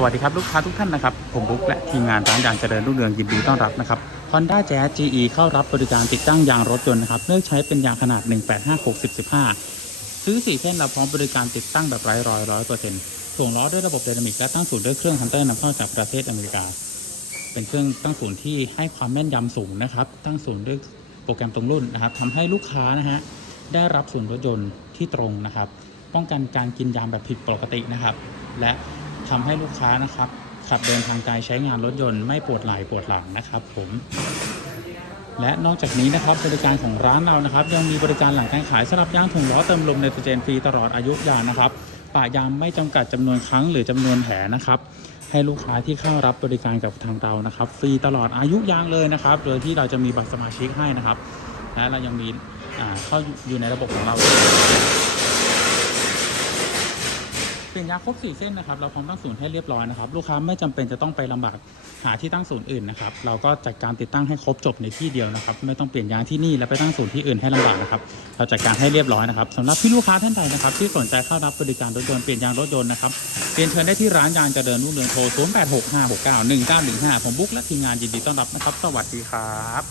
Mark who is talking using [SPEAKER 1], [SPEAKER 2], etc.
[SPEAKER 1] สวัสดีครับ ลูกค้าทุกท่านนะครับ ผมบุ๊กและทีมงานร้านยางเจริญรุ่งเรืองยินดีต้อนรับนะครับ Honda Jazz GE เข้ารับบริการติดตั้งยางรถยนต์นะครับ เลือกใช้เป็นยางขนาด 185 60 15 ซื้อ 4เส้นเราพร้อมบริการติดตั้งแบบไร้รอยร้อยเปอร์เซ็นต์ถ่วงล้อด้วยระบบไดนามิกและตั้งศูนย์ด้วยเครื่องฮันเตอร์นำเข้าจากประเทศอเมริกา เป็นเครื่องตั้งศูนย์ที่ให้ความแม่นยำสูงนะครับ ตั้งศูนย์ด้วยโปรแกรมตรงรุ่นนะครับทำให้ลูกค้านะฮะได้รับศูนย์รถยนต์ที่ตรงนะครับ ป้องกันการกินยางแบบผิดปกตินะครับ และ ทำให้ลูกค้านะครับ ขับเดินทางไกลใช้งานรถยนต์ไม่ปวดไหล่ปวดหลังนะครับ ผม และนอกจากนี้นะครับบริการของร้านเรานะครับ ยังมีบริการหลังการขายสำหรับยางถุงล้อเติมลมไนโตรเจนฟรีตลอดอายุยางนะครับปะยางไม่จำกัดจำนวนครั้งหรือจำนวนแผลนะครับให้ลูกค้าที่เข้ารับบริการกับทางเรานะครับ ฟรีตลอดอายุยางเลยนะครับ โดยที่เราจะมีบัตรสมาชิกให้นะครับ และเรายังมีเข้าอยู่ในระบบของเรา เปลี่ยางครบ4เส้นนะครับเราพร้อมตั้งศูนย์ให้เรียบร้อยนะครับลูกค้าไม่จำเป็นจะต้องไปลำบากหาที่ตั้งศูนย์อื่นนะครับเราก็จัดการติดตั้งให้ครบจบในที่เดียวนะครับไม่ต้องเปลี่ยนยางที่นี่แล้วไปตั้งศูนย์ที่อื่นให้ลำบากนะครับเราจัดการให้เรียบร้อยนะครับสำหรับพี่ลูกค้าท่านใดนะครับที่สนใจเข้ารับบริการรถยนต์เปลี่ยนยางรถยนต์นะครับเรียนเชิญได้ที่ร้านยางเจริญรุ่งเรืองโทร 0865691915 ผมบุ๊กและทีมงานยินดีต้อนรับนะครับ สวัสดีครับ